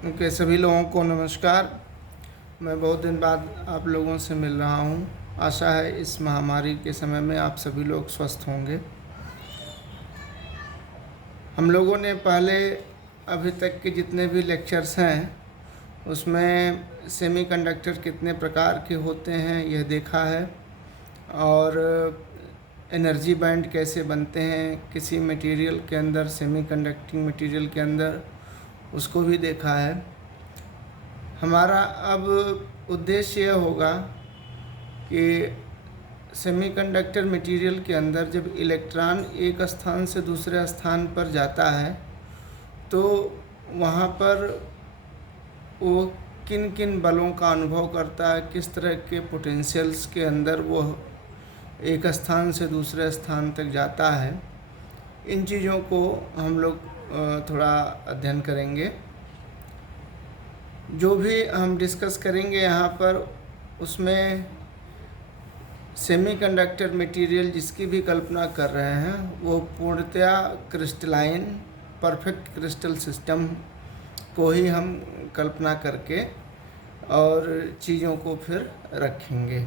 Okay, सभी लोगों को नमस्कार। मैं बहुत दिन बाद आप लोगों से मिल रहा हूँ। आशा है इस महामारी के समय में आप सभी लोग स्वस्थ होंगे। हम लोगों ने पहले अभी तक के जितने भी लेक्चर्स हैं उसमें सेमीकंडक्टर कितने प्रकार के होते हैं यह देखा है, और एनर्जी बैंड कैसे बनते हैं किसी मटेरियल के अंदर, सेमीकंडक्टिंग मटेरियल के अंदर, उसको भी देखा है। हमारा अब उद्देश्य यह होगा कि सेमीकंडक्टर मटेरियल के अंदर जब इलेक्ट्रॉन एक स्थान से दूसरे स्थान पर जाता है तो वहाँ पर वो किन किन बलों का अनुभव करता है, किस तरह के पोटेंशियल्स के अंदर वो एक स्थान से दूसरे स्थान तक जाता है, इन चीज़ों को हम लोग थोड़ा अध्ययन करेंगे। जो भी हम डिस्कस करेंगे यहाँ पर उसमें सेमीकंडक्टर मटेरियल जिसकी भी कल्पना कर रहे हैं वो पूर्णतया क्रिस्टलाइन परफेक्ट क्रिस्टल सिस्टम को ही हम कल्पना करके और चीज़ों को फिर रखेंगे।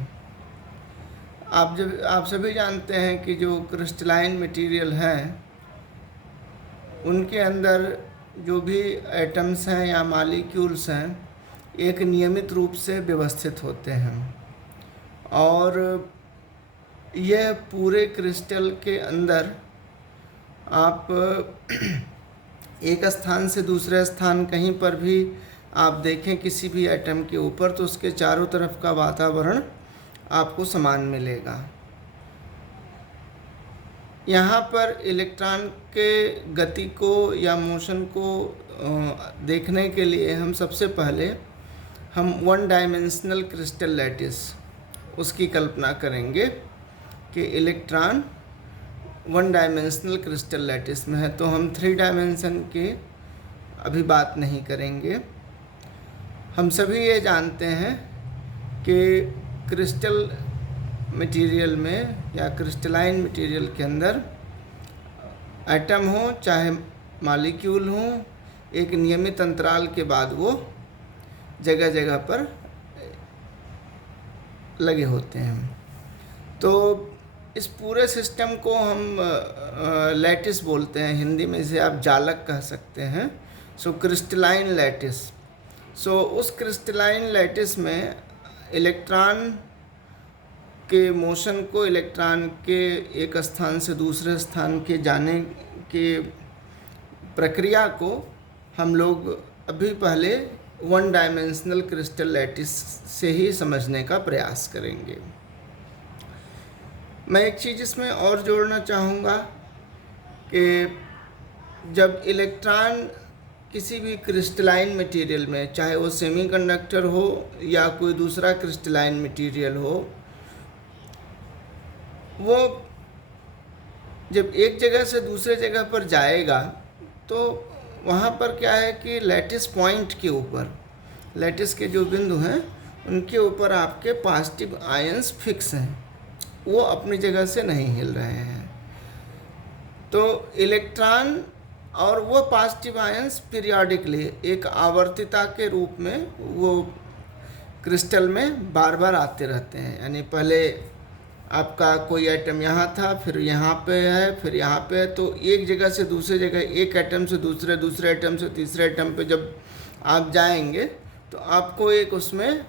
आप सभी जानते हैं कि जो क्रिस्टलाइन मटेरियल हैं उनके अंदर जो भी एटम्स हैं या मॉलिक्यूल्स हैं एक नियमित रूप से व्यवस्थित होते हैं, और यह पूरे क्रिस्टल के अंदर आप एक स्थान से दूसरे स्थान कहीं पर भी आप देखें किसी भी एटम के ऊपर तो उसके चारों तरफ का वातावरण आपको समान मिलेगा। यहाँ पर इलेक्ट्रॉन के गति को या मोशन को देखने के लिए हम सबसे पहले वन डायमेंशनल क्रिस्टल लैटिस उसकी कल्पना करेंगे कि electron one dimensional crystal lattice में है, तो हम 3 डायमेंशन की अभी बात नहीं करेंगे। हम सभी ये जानते हैं कि क्रिस्टल मटेरियल में या क्रिस्टलाइन मटेरियल के अंदर एटम हो चाहे मॉलिक्यूल हो, एक नियमित अंतराल के बाद वो जगह जगह पर लगे होते हैं। तो इस पूरे सिस्टम को हम लैटिस बोलते हैं, हिंदी में इसे आप जालक कह सकते हैं। सो क्रिस्टलाइन लैटिस। सो उस क्रिस्टलाइन लैटिस में इलेक्ट्रॉन के मोशन को, इलेक्ट्रॉन के एक स्थान से दूसरे स्थान के जाने के प्रक्रिया को हम लोग अभी पहले वन डायमेंशनल क्रिस्टल लैटिस से ही समझने का प्रयास करेंगे। मैं एक चीज़ इसमें और जोड़ना चाहूँगा कि जब इलेक्ट्रॉन किसी भी क्रिस्टलाइन मटेरियल में, चाहे वो सेमीकंडक्टर हो या कोई दूसरा क्रिस्टलाइन मटेरियल हो, वो जब एक जगह से दूसरे जगह पर जाएगा तो वहाँ पर क्या है कि लैटिस पॉइंट के ऊपर, लैटिस के जो बिंदु हैं उनके ऊपर आपके पॉजिटिव आयंस फिक्स हैं, वो अपनी जगह से नहीं हिल रहे हैं। तो इलेक्ट्रॉन और वो पॉजिटिव आयंस पीरियोडिकली एक आवर्तिता के रूप में वो क्रिस्टल में बार बार आते रहते हैं। यानी पहले आपका कोई एटम यहाँ था, फिर यहाँ पे है, फिर यहाँ पे है, तो एक जगह से दूसरे जगह, एक एटम से दूसरे, दूसरे एटम से तीसरे एटम पे जब आप जाएंगे तो आपको एक उसमें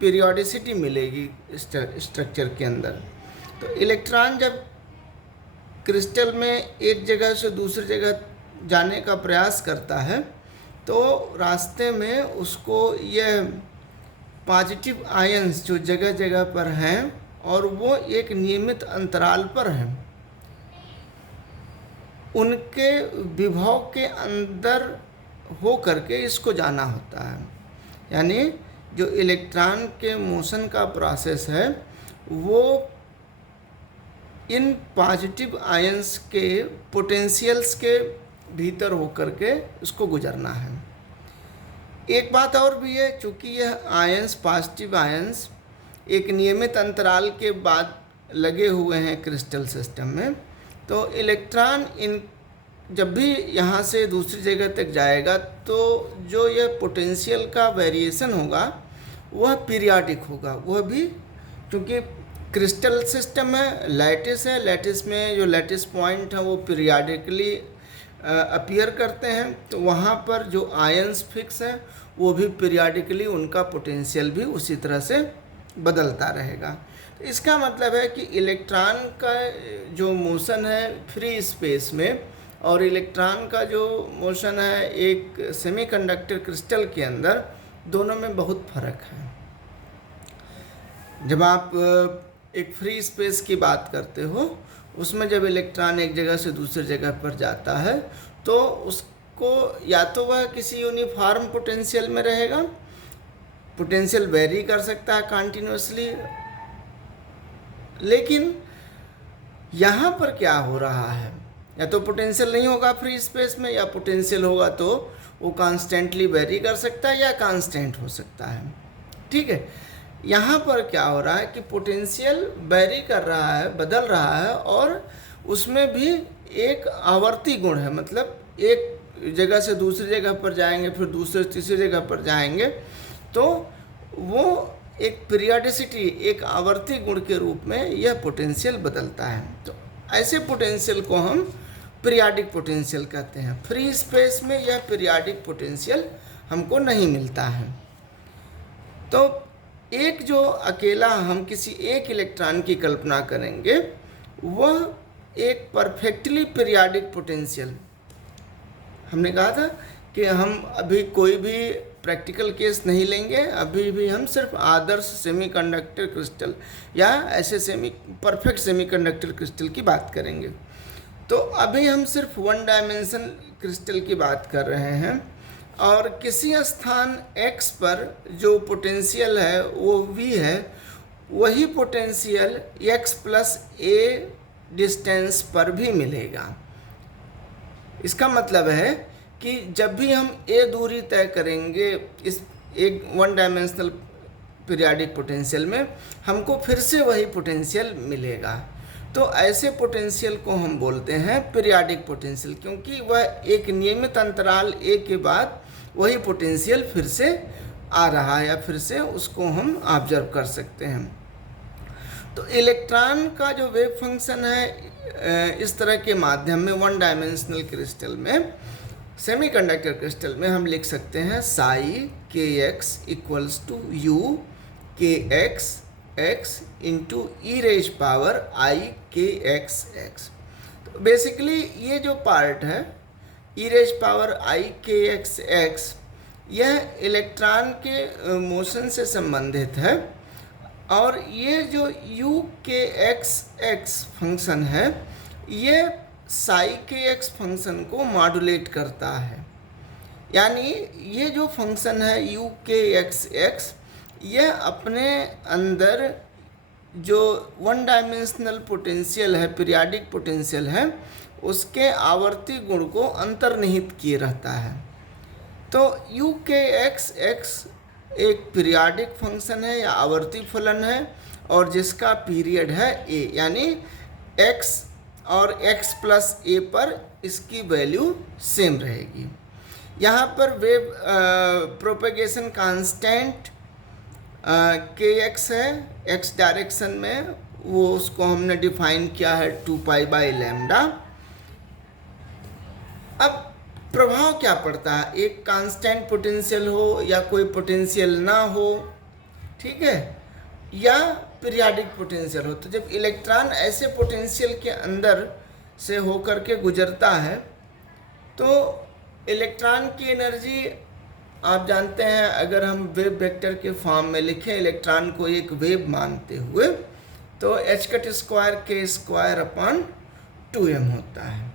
पीरियोडिसिटी मिलेगी स्ट्रक्चर के अंदर। तो इलेक्ट्रॉन जब क्रिस्टल में एक जगह से दूसरी जगह जाने का प्रयास करता है तो रास्ते में उसको यह पॉजिटिव आयंस जो जगह जगह पर हैं और वो एक नियमित अंतराल पर हैं, उनके विभव के अंदर हो करके इसको जाना होता है। यानी जो इलेक्ट्रॉन के मोशन का प्रोसेस है वो इन पॉजिटिव आयंस के पोटेंशियल्स के भीतर होकर के उसको गुजरना है। एक बात और भी है, चूँकि यह आयंस, पॉजिटिव आयंस एक नियमित अंतराल के बाद लगे हुए हैं क्रिस्टल सिस्टम में, तो इलेक्ट्रॉन इन जब भी यहाँ से दूसरी जगह तक जाएगा तो जो यह पोटेंशियल का वेरिएशन होगा वह पीरियाडिक होगा, वह भी क्योंकि क्रिस्टल सिस्टम है, लैटिस है, लैटिस में जो लैटिस पॉइंट है वो पीरियाडिकली अपीयर करते हैं, तो वहाँ पर जो आयंस फिक्स हैं वो भी पीरियाडिकली उनका पोटेंशियल भी उसी तरह से बदलता रहेगा। तो इसका मतलब है कि इलेक्ट्रॉन का जो मोशन है फ्री स्पेस में और इलेक्ट्रॉन का जो मोशन है एक सेमीकंडक्टर क्रिस्टल के अंदर, दोनों में बहुत फर्क है। जब आप एक फ्री स्पेस की बात करते हो, उसमें जब इलेक्ट्रॉन एक जगह से दूसरी जगह पर जाता है तो उसको या तो वह किसी यूनिफॉर्म पोटेंशियल में रहेगा, पोटेंशियल वेरी कर सकता है कंटिन्यूसली, लेकिन यहाँ पर क्या हो रहा है, या तो पोटेंशियल नहीं होगा फ्री स्पेस में, या पोटेंशियल होगा तो वो कांस्टेंटली वेरी कर सकता है या कांस्टेंट हो सकता है। ठीक है, यहाँ पर क्या हो रहा है कि पोटेंशियल वेरी कर रहा है, बदल रहा है, और उसमें भी एक आवर्ती गुण है, मतलब एक जगह से दूसरी जगह पर जाएंगे, फिर दूसरे तीसरी जगह पर जाएंगे, तो वो एक पीरियडिसिटी, एक आवर्ती गुण के रूप में यह पोटेंशियल बदलता है। तो ऐसे पोटेंशियल को हम पीरियाडिक पोटेंशियल कहते हैं। फ्री स्पेस में यह पीरियाडिक पोटेंशियल हमको नहीं मिलता है। तो एक जो अकेला हम किसी एक इलेक्ट्रॉन की कल्पना करेंगे, वह एक परफेक्टली पीरियाडिक पोटेंशियल, हमने कहा था कि हम अभी कोई भी प्रैक्टिकल केस नहीं लेंगे, अभी भी हम सिर्फ आदर्श सेमीकंडक्टर क्रिस्टल या ऐसे परफेक्ट सेमीकंडक्टर क्रिस्टल की बात करेंगे। तो अभी हम सिर्फ वन डायमेंशन क्रिस्टल की बात कर रहे हैं, और किसी स्थान x पर जो पोटेंशियल है वो v है, वही potential x plus a distance पर भी मिलेगा। इसका मतलब है कि जब भी हम a दूरी तय करेंगे इस एक वन डायमेंशनल पीरियाडिक पोटेंशियल में, हमको फिर से वही पोटेंशियल मिलेगा। तो ऐसे पोटेंशियल को हम बोलते हैं पीरियाडिक पोटेंशियल, क्योंकि वह एक नियमित अंतराल a के बाद वही पोटेंशियल फिर से आ रहा है, या फिर से उसको हम ऑब्जर्व कर सकते हैं। तो इलेक्ट्रॉन का जो वेव फंक्शन है इस तरह के माध्यम में वन डायमेंशनल क्रिस्टल में, सेमीकंडक्टर क्रिस्टल में हम लिख सकते हैं साई के एक्स इक्वल्स टू यू के x x into e raise power आई के एक्स एक्स। तो बेसिकली ये जो पार्ट है ई रेज पावर आई के एक्स एक्स, यह इलेक्ट्रॉन के मोशन से संबंधित है, और ये जो यू के एक्स एक्स फंक्शन है ये साई के एक्स फंक्शन को मॉड्यूलेट करता है। यानी ये जो फंक्शन है यू के एक्स एक्स, यह अपने अंदर जो वन डायमेंशनल पोटेंशियल है, पीरियाडिक पोटेंशियल है, उसके आवर्ती गुण को अंतर्निहित किए रहता है। तो यू के एक्स एक्स एक पीरियाडिक फंक्शन है या आवर्ती फलन है, और जिसका पीरियड है a, यानी x और x प्लस a पर इसकी वैल्यू सेम रहेगी। यहाँ पर वेव प्रोपेगेशन कांस्टेंट के एक्स है, x डायरेक्शन में, वो उसको हमने डिफाइन किया है 2π/λ। अब प्रभाव क्या पड़ता है, एक कांस्टेंट पोटेंशियल हो या कोई पोटेंशियल ना हो, ठीक है, या पीरियाडिक पोटेंशियल हो। तो जब इलेक्ट्रॉन ऐसे पोटेंशियल के अंदर से होकर के गुजरता है तो इलेक्ट्रॉन की एनर्जी, आप जानते हैं, अगर हम वेव वेक्टर के फॉर्म में लिखें इलेक्ट्रॉन को एक वेव मानते हुए, तो h² k square upon 2m होता है।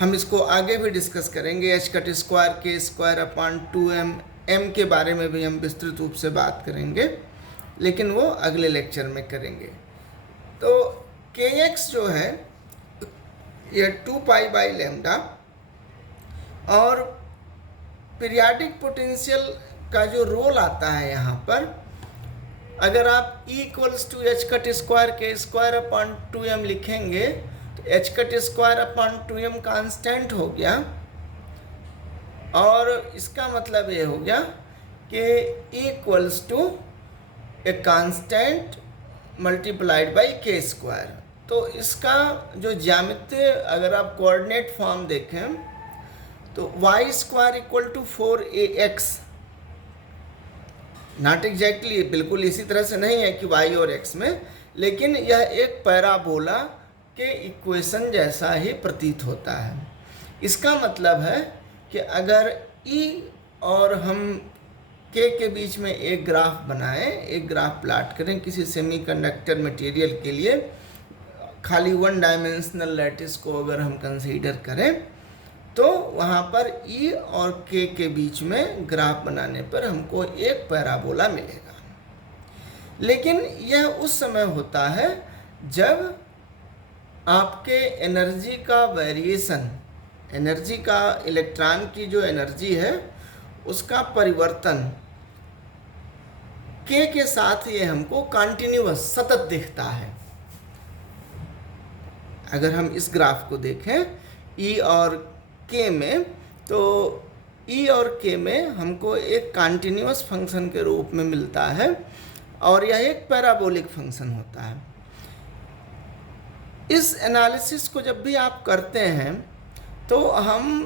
हम इसको आगे भी डिस्कस करेंगे, h² k square upon 2m, m के बारे में भी हम विस्तृत रूप से बात करेंगे, लेकिन वो अगले लेक्चर में करेंगे। तो kx जो है यह 2π/λ, और पीरियाडिक पोटेंशियल का जो रोल आता है यहाँ पर, अगर आप E = h² k² upon 2m लिखेंगे, तो h cut square upon 2m constant हो गया, और इसका मतलब ये हो गया कि equals to a constant multiplied by k square. तो इसका जो ज्यामितीय अगर आप कोऑर्डिनेट फॉर्म देखें तो y square equal to 4ax, not exactly बिल्कुल इसी तरह से नहीं है कि y और x में, लेकिन यह एक पैराबोला के इक्वेशन जैसा ही प्रतीत होता है। इसका मतलब है कि अगर E और हम K के बीच में एक ग्राफ बनाएं, एक ग्राफ प्लाट करें किसी सेमीकंडक्टर मटेरियल के लिए, खाली वन डायमेंशनल लैटिस को अगर हम कंसीडर करें, तो वहाँ पर E और K के बीच में ग्राफ बनाने पर हमको एक पैराबोला मिलेगा। लेकिन यह उस समय होता है जब आपके एनर्जी का वेरिएशन, एनर्जी का, इलेक्ट्रॉन की जो एनर्जी है उसका परिवर्तन K के साथ ये हमको कंटिन्यूअस, सतत दिखता है। अगर हम इस ग्राफ को देखें E और K में, तो E और K में हमको एक कंटिन्यूअस फंक्शन के रूप में मिलता है, और यह एक पैराबोलिक फंक्शन होता है। इस एनालिसिस को जब भी आप करते हैं तो हम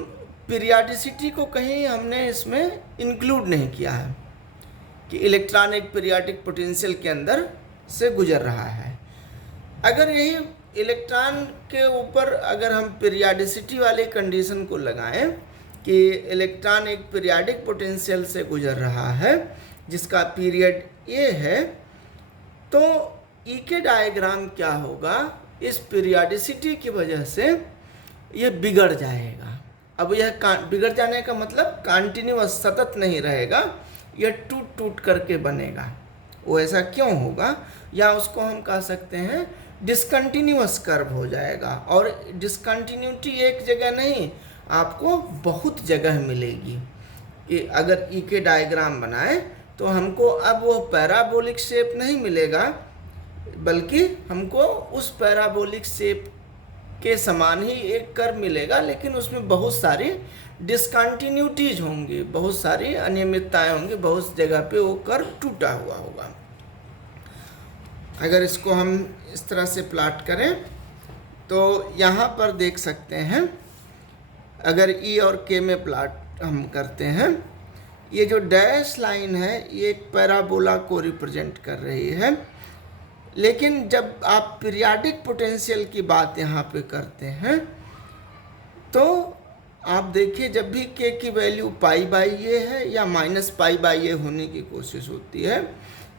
पीरियाडिसिटी को कहीं हमने इसमें इंक्लूड नहीं किया है कि इलेक्ट्रॉन एक पीरियाडिक पोटेंशियल के अंदर से गुजर रहा है। अगर यही इलेक्ट्रॉन के ऊपर अगर हम पीरियाडिसिटी वाली कंडीशन को लगाएं कि इलेक्ट्रॉन एक पीरियाडिक पोटेंशियल से गुजर रहा है जिसका पीरियड ए है, तो ई के डायग्राम क्या होगा, इस पीरियाडिसिटी की वजह से ये बिगड़ जाएगा। अब यह बिगड़ जाने का मतलब कंटिन्यूअस, सतत नहीं रहेगा, यह टूट टूट करके बनेगा। वो ऐसा क्यों होगा, या उसको हम कह सकते हैं डिसकंटिन्यूअस कर्व हो जाएगा। और डिसकंटिन्यूटी एक जगह नहीं, आपको बहुत जगह मिलेगी। कि अगर ई के डायग्राम बनाए तो हमको अब वो पैराबोलिक शेप नहीं मिलेगा, बल्कि हमको उस पैराबोलिक शेप के समान ही एक कर्व मिलेगा, लेकिन उसमें बहुत सारी डिसकंटिन्यूटीज होंगी, बहुत सारी अनियमितताएं होंगी, बहुत जगह पे वो कर्व टूटा हुआ होगा। अगर इसको हम इस तरह से प्लाट करें तो यहाँ पर देख सकते हैं, अगर ई और के में प्लाट हम करते हैं, ये जो डैश लाइन है ये एक पैराबोला को रिप्रेजेंट कर रही है। लेकिन जब आप पीरियाडिक पोटेंशियल की बात यहाँ पे करते हैं तो आप देखिए, जब भी के की वैल्यू पाई बाई ये है या माइनस पाई बाई ये होने की कोशिश होती है,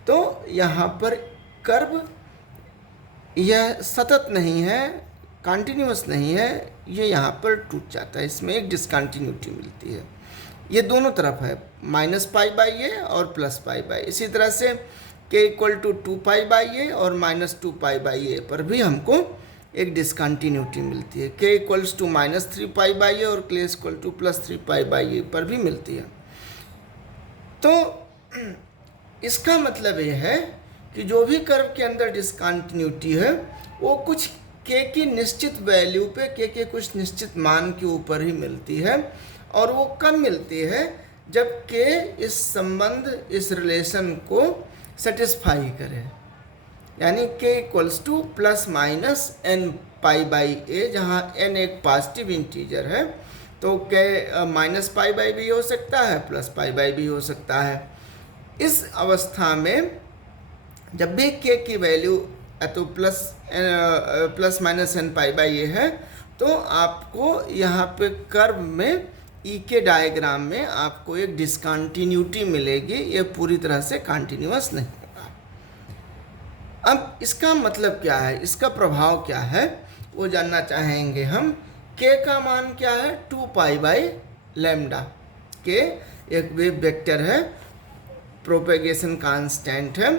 तो यहाँ पर कर्व यह सतत नहीं है, कंटिन्यूअस नहीं है, ये यहाँ पर टूट जाता है, इसमें एक डिसकंटिन्यूटी मिलती है। ये दोनों तरफ है, माइनस पाई बाई ए और प्लस पाई बाई। इसी तरह से के equal to 2 pi by A और माइनस 2 पाई बाई ए पर भी हमको एक डिसकंटिन्यूटी मिलती है। K equals to minus 3 pi by A और K equal to plus 3 pi by A पर भी मिलती है। तो इसका मतलब ये है कि जो भी कर्व के अंदर डिसकंटिन्यूटी है वो कुछ के की निश्चित वैल्यू पे, के के कुछ निश्चित मान के ऊपर ही मिलती है, और वो कब मिलती है जब के इस संबंध, इस रिलेशन को सेटिस्फाई करे। यानी K equals to plus minus N pi by A, जहाँ एन एक पॉजिटिव इंटीजर है, तो के माइनस पाई बाई भी हो सकता है, प्लस पाई बाई भी हो सकता है। इस अवस्था में जब भी के की वैल्यू तो plus minus N pi by A है, तो आपको यहाँ पे कर्व में ई के डायग्राम में आपको एक डिसकंटिन्यूटी मिलेगी, ये पूरी तरह से कंटिन्यूअस नहीं होगा। अब इसका मतलब क्या है, इसका प्रभाव क्या है, वो जानना चाहेंगे हम। के का मान क्या है, 2 पाई बाई लैम्डा। के एक वेव वेक्टर है, प्रोपेगेशन कांस्टेंट है,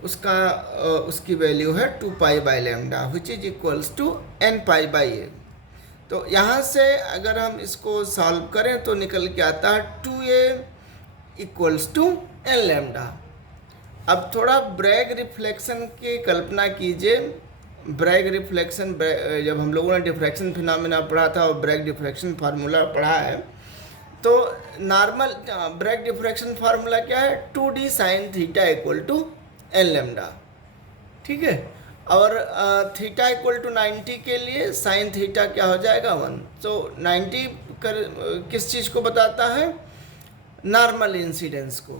उसकी वैल्यू है 2 pi by lambda which is equals to N pi by A. तो यहाँ से अगर हम इसको सॉल्व करें तो निकल के आता है 2a equals to N lambda. अब थोड़ा ब्रैग रिफ्लेक्शन की कल्पना कीजिए ब्रैग रिफ्लेक्शन, जब हम लोगों ने डिफ्रैक्शन फिनोमेना पढ़ा था और ब्रैग डिफ्रैक्शन फार्मूला पढ़ा है, तो नॉर्मल ब्रैग डिफ्रैक्शन फार्मूला क्या है, 2d sine theta equal to n lambda, ठीक है। और थीटा इक्वल टू 90 के लिए साइन थीटा क्या हो जाएगा 1। तो 90 किस चीज़ को बताता है, नॉर्मल इंसिडेंस को।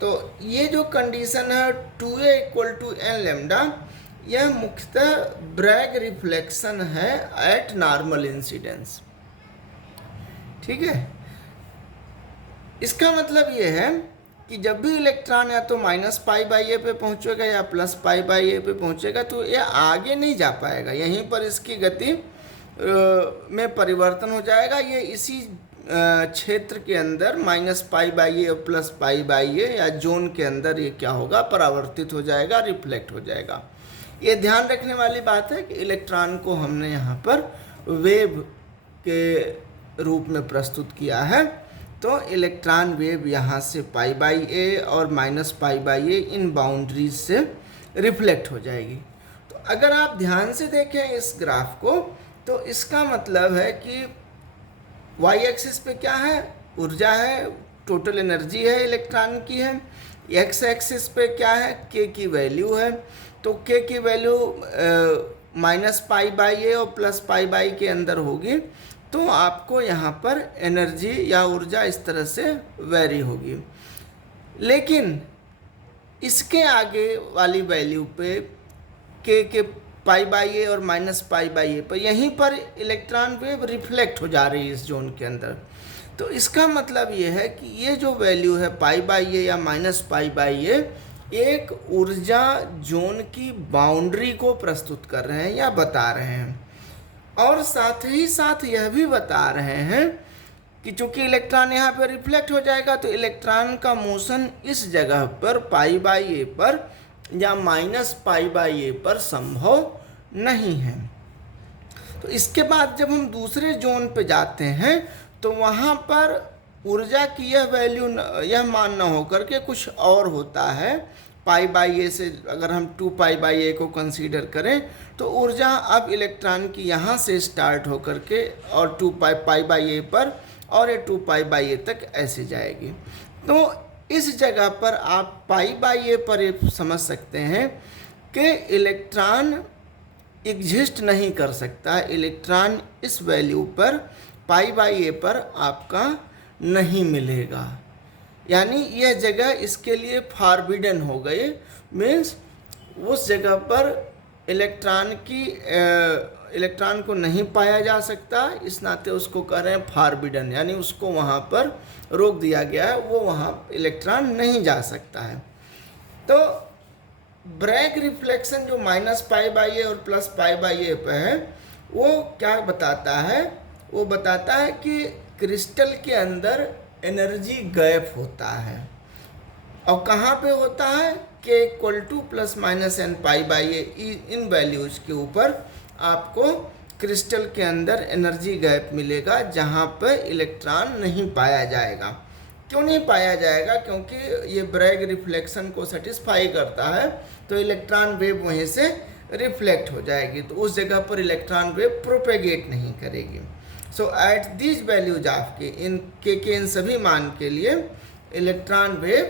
तो ये जो कंडीशन है 2a equal to n lambda, यह मुख्यतः ब्रैग रिफ्लेक्शन है एट नॉर्मल इंसिडेंस, ठीक है। इसका मतलब ये है कि जब भी इलेक्ट्रॉन या तो -π/a पे पहुंचेगा या +π/a पे पहुंचेगा, तो यह आगे नहीं जा पाएगा, यहीं पर इसकी गति में परिवर्तन हो जाएगा। ये इसी क्षेत्र के अंदर -π/a और +π/a या जोन के अंदर ये क्या होगा, परावर्तित हो जाएगा, रिफ्लेक्ट हो जाएगा। ये ध्यान रखने वाली बात है कि इलेक्ट्रॉन को हमने यहाँ पर वेव के रूप में प्रस्तुत किया है। तो इलेक्ट्रॉन वेव यहाँ से π/a और -π/a इन बाउंड्रीज से रिफ्लेक्ट हो जाएगी। तो अगर आप ध्यान से देखें इस ग्राफ को, तो इसका मतलब है कि वाई एक्सिस पे क्या है, ऊर्जा है, टोटल एनर्जी है, इलेक्ट्रॉन की है। एक्स एक्सिस पे क्या है, के की वैल्यू है। तो के की वैल्यू -π/a और +π/a के अंदर होगी, तो आपको यहाँ पर एनर्जी या ऊर्जा इस तरह से वेरी होगी। लेकिन इसके आगे वाली वैल्यू पे के π/a और -π/a पर, यहीं पर इलेक्ट्रॉन वेव रिफ्लेक्ट हो जा रही है इस जोन के अंदर। तो इसका मतलब ये है कि ये जो वैल्यू है π/a या -π/a, एक ऊर्जा जोन की बाउंड्री को प्रस्तुत कर रहे हैं या बता रहे हैं। और साथ ही साथ यह भी बता रहे हैं कि चूंकि इलेक्ट्रॉन यहाँ पर रिफ्लेक्ट हो जाएगा, तो इलेक्ट्रॉन का मोशन इस जगह पर π/a पर या -π/a पर संभव नहीं है। तो इसके बाद जब हम दूसरे जोन पे जाते हैं, तो वहाँ पर ऊर्जा की यह वैल्यू, यह मान न होकर के कुछ और होता है। π/a से अगर हम 2π/a को कंसीडर करें, तो ऊर्जा अब इलेक्ट्रॉन की यहाँ से स्टार्ट होकर के और 2π/a पर और ये 2π/a तक ऐसे जाएगी। तो इस जगह पर आप π/a पर ये समझ सकते हैं कि इलेक्ट्रॉन एग्जिस्ट नहीं कर सकता। इलेक्ट्रॉन इस वैल्यू पर π/a पर आपका नहीं मिलेगा, यानी यह जगह इसके लिए फॉरबिडन हो गई। मीन्स उस जगह पर इलेक्ट्रॉन को नहीं पाया जा सकता, इस नाते उसको कह रहे हैं फॉरबिडन, यानी उसको वहाँ पर रोक दिया गया है, वो वहाँ इलेक्ट्रॉन नहीं जा सकता है। तो ब्रैग रिफ्लेक्शन जो -π/a और +π/a पे है, वो क्या बताता है, वो बताता है कि क्रिस्टल के अंदर एनर्जी गैप होता है। और कहाँ पे होता है, k equal to ±n π/a, इन वैल्यूज के ऊपर आपको क्रिस्टल के अंदर एनर्जी गैप मिलेगा, जहाँ पे इलेक्ट्रॉन नहीं पाया जाएगा। क्यों नहीं पाया जाएगा, क्योंकि ये ब्रैग रिफ्लेक्शन को सेटिस्फाई करता है, तो इलेक्ट्रॉन वेव वहीं से रिफ्लेक्ट हो जाएगी, तो उस जगह पर इलेक्ट्रॉन वेव प्रोपेगेट नहीं करेगी। सो एट दीज वैल्यूज ऑफ के, इन सभी मान के लिए इलेक्ट्रॉन वेव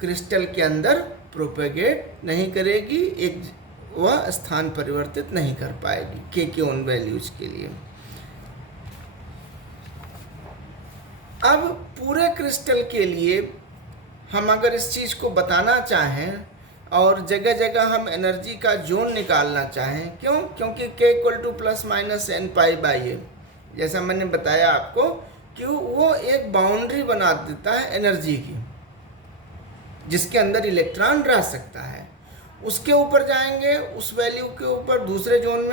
क्रिस्टल के अंदर प्रोपेगेट नहीं करेगी, एक वह स्थान परिवर्तित नहीं कर पाएगी के उन वैल्यूज के लिए। अब पूरे क्रिस्टल के लिए हम अगर इस चीज़ को बताना चाहें और जगह जगह हम एनर्जी का जोन निकालना चाहें, क्यों, क्योंकि k equal to ±n π/a, जैसा मैंने बताया आपको कि वो एक बाउंड्री बना देता है एनर्जी की, जिसके अंदर इलेक्ट्रॉन रह सकता है। उसके ऊपर जाएंगे, उस वैल्यू के ऊपर दूसरे जोन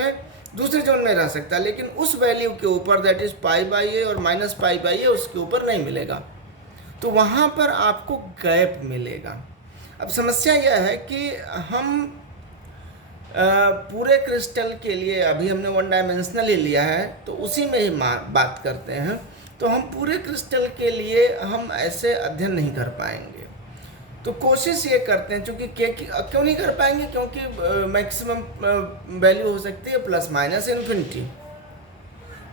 में रह सकता है, लेकिन उस वैल्यू के ऊपर दैट इज π/a और -π/a उसके ऊपर नहीं मिलेगा, तो वहाँ पर आपको गैप मिलेगा। अब समस्या यह है कि हम पूरे क्रिस्टल के लिए अभी हमने 1 डायमेंशनल ही लिया है, तो उसी में ही बात करते हैं। तो हम पूरे क्रिस्टल के लिए हम ऐसे अध्ययन नहीं कर पाएंगे। तो कोशिश ये करते हैं, चूंकि के क्यों नहीं कर पाएंगे, क्योंकि मैक्सिमम वैल्यू हो सकती है प्लस माइनस इन्फिनिटी।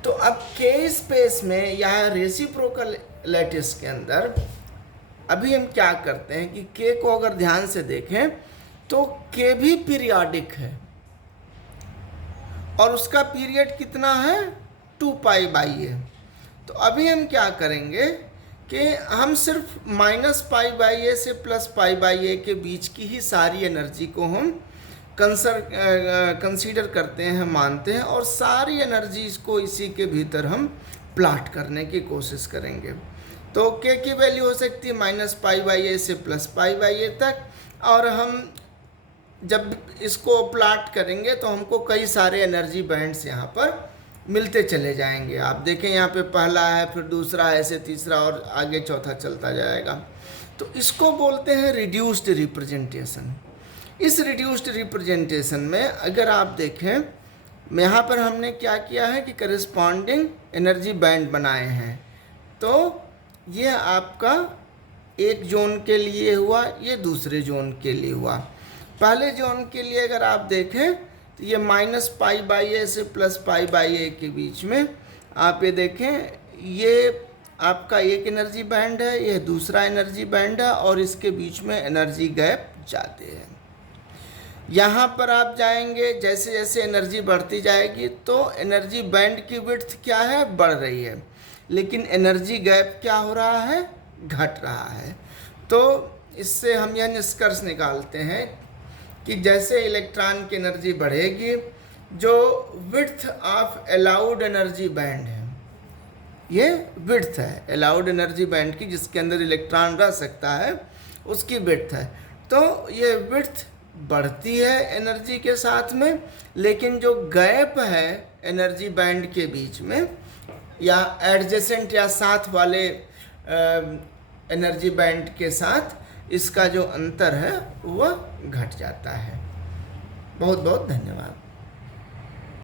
तो अब के स्पेस में या रेसिप्रोकल लैटिस के अंदर अभी हम क्या करते हैं कि के को अगर ध्यान से देखें तो के भी पीरियोडिक है और उसका पीरियड कितना है 2π/a। तो अभी हम क्या करेंगे कि हम सिर्फ -π/a से +π/a के बीच की ही सारी एनर्जी को हम कंसीडर करते हैं, मानते हैं, और सारी एनर्जीज को इसी के भीतर हम प्लाट करने की कोशिश करेंगे। तो के की वैल्यू हो सकती है -π/a से +π/a तक, और हम जब इसको प्लाट करेंगे तो हमको कई सारे एनर्जी बैंड्स यहाँ पर मिलते चले जाएंगे। आप देखें यहाँ पे पहला है, फिर दूसरा, ऐसे तीसरा और आगे चौथा चलता जाएगा। तो इसको बोलते हैं रिड्यूस्ड रिप्रेजेंटेशन। इस रिड्यूस्ड रिप्रेजेंटेशन में अगर आप देखें, यहाँ पर हमने क्या किया है कि करस्पॉन्डिंग एनर्जी बैंड बनाए हैं। तो ये आपका एक जोन के लिए हुआ, ये दूसरे जोन के लिए हुआ। पहले जोन के लिए अगर आप देखें तो ये -π/a से +π/a के बीच में आप ये देखें, ये आपका एक एनर्जी बैंड है, यह दूसरा एनर्जी बैंड है, और इसके बीच में एनर्जी गैप जाते हैं। यहाँ पर आप जाएंगे, जैसे जैसे एनर्जी बढ़ती जाएगी तो एनर्जी बैंड की विड्थ क्या है, बढ़ रही है, लेकिन एनर्जी गैप क्या हो रहा है, घट रहा है। तो इससे हम यह निष्कर्ष निकालते हैं कि जैसे इलेक्ट्रॉन की एनर्जी बढ़ेगी, जो width of allowed energy band है, ये विड्थ है अलाउड एनर्जी बैंड की, जिसके अंदर इलेक्ट्रॉन रह सकता है, उसकी विड्थ है। तो ये विड्थ बढ़ती है एनर्जी के साथ में, लेकिन जो गैप है एनर्जी बैंड के बीच में या एडजेसेंट या साथ वाले एनर्जी बैंड के साथ, इसका जो अंतर है वह घट जाता है। बहुत बहुत धन्यवाद।